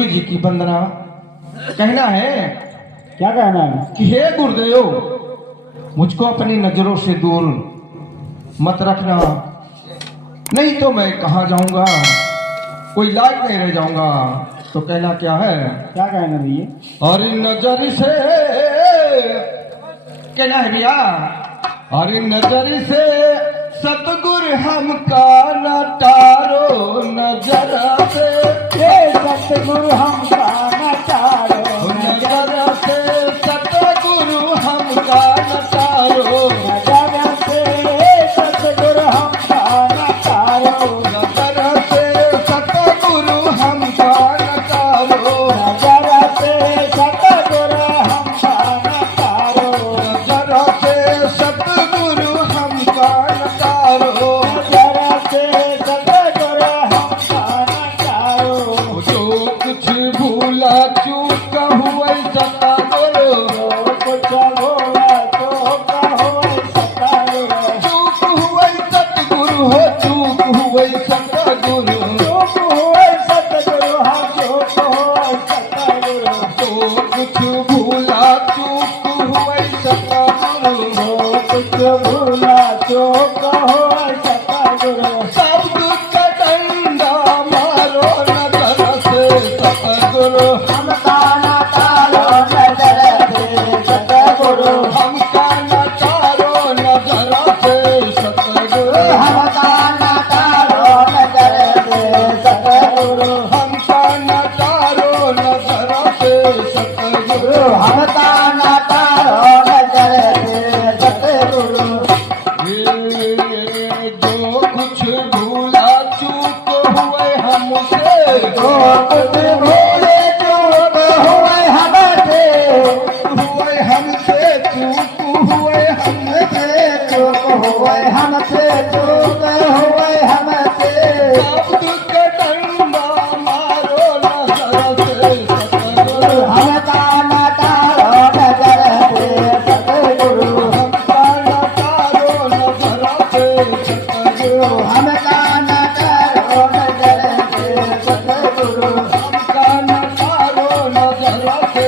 गुरु जी की वंदना। कहना है, क्या कहना है? कि हे गुरुदेव, मुझको अपनी नजरों से दूर मत रखना, नहीं तो मैं कहाँ जाऊंगा, कोई लायक नहीं रह जाऊंगा। तो कहना क्या है? क्या कहना भैया? और नजर से कहना है भैया, और नजर से सतगुरु हमका न तारो, नजर से सतगुरु हमका न तारो, नजर से सतगुरु हमका न तारो, नजर से सतगुरु हमका न तारो, नजर से सतगुरु हमका न तारो, नजर से सतगुरु हमका न तारो, नजर से सतगुरु हमका न तारो। नजर से सतगुरु हमका न तारो। जो कुछ भूला चूक हुआ सतगुरु, कुछ बोला तो कहो सतगुरु, चूक हुआ सतगुरु हो, चूक हुआ सतगुरु, चूक हुए सतगुरु, हाँ चूक हुए सतगुरु, जो कुछ भूला चूक हुआ सतगुरु, कुछ भूला चूक हुए सतगुरु। सब दुख का डंडा मारो नजर से सतगुरु, हमका न तारो नजर से सतगुरु, हमका न तारो नजर से सतगुरु, हमका न तारो नजर से सतगुरु, हमका न तारो नजर से सतगुरु। हमका न तारो नजर से सतगुरु। ये जो कुछ भूला चूक हुए हमसे, जो कुछ भूले चूक हुए हमसे, हुए हमसे चूक हुए हमसे, चूक हुए हमसे, चूक हुए हमसे। सब दुख डंडा मारो नजर से सतगुरु, हमका न तारो नजर से सतगुरु, हमका न तारो नजर से सतगुरु, हमका न तारो नजर से सतगुरु, हमका न तारो नजर से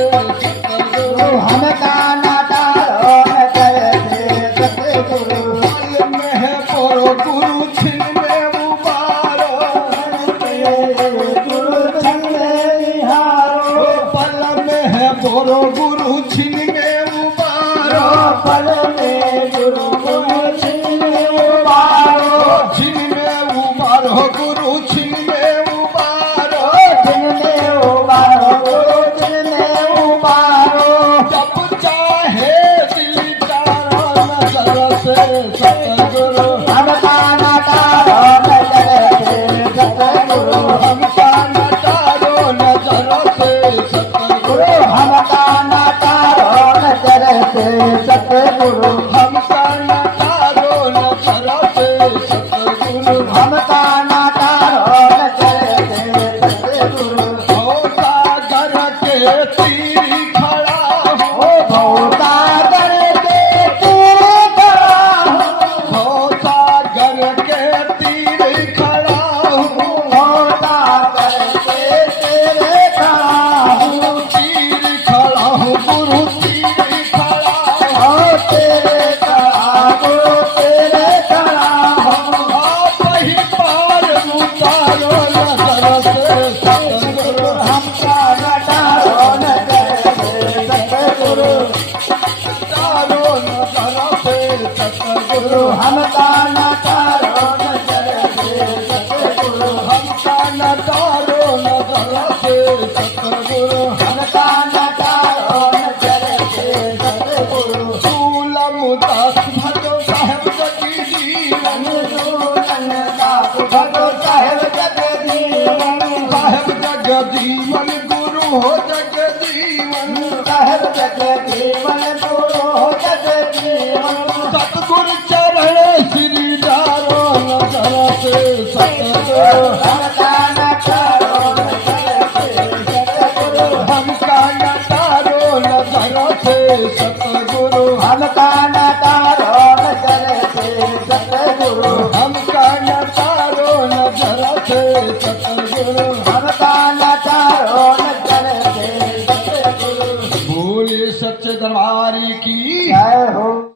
सतगुरु। हमका न तारो नजर से सतगुरु। पल में है पोरो गुरु छिन में उबारो, गुरु छंगे निहारो, पल में है पोरो गुरु छिन में उबारो, पल में गुरु गुरु छीने उबारो, छिन में उबारो गुरु छिन में उबारो, छीने उबारो, गुरु छीने उबारो। जब चाहे दिल तारो नजर से सतगुरु, हमका न तारो नजर से सतगुरु, हमका न तारो नजर से सतगुरु, हमका न तारो नजर से सतगुरु, हमका न तारो नजर से सतगुरु। हमका न तारो नजर से सतगुरु। ओ सागर के तीर खड़ा हो, ओ भौता करके तेरे खड़ा हूँ, ओ सागर के तीर खड़ा हो, भौता करके तेरे खड़ा हूँ, तीर खड़ा हो गुरु तीर खड़ा हो, ओ तेरे खड़ा हूँ, तेरे खड़ा हूँ। आप ही पार उतारो नजर से सतगुरु, हमका न तारो नजर से सतगुरु, तारो नजर से सतगुरु, हमका न तारो नजर से सतगुरु, हमका न तारो नजर से सतगुरु। हमका न तारो नजर से सतगुरु। सूलम दास भगो साहेब जगी जीवन, भगो साहेब जगजीवन, साहेब जग जीवन गुरु हो जग जीवन, साहेब जगजीवन, गुरु हो जगजीवन। सतगुरु चरण श्री डारो नजर से सतगुरु, हमका न तारो नजर से सतगुरु, हमका न तारो नजर से सतगुरु, हमका न तारो नजर से सतगुरु, हमका न तारो नजर से सतगुरु, हमका न तारो सच्चे दरबारी की जय हो।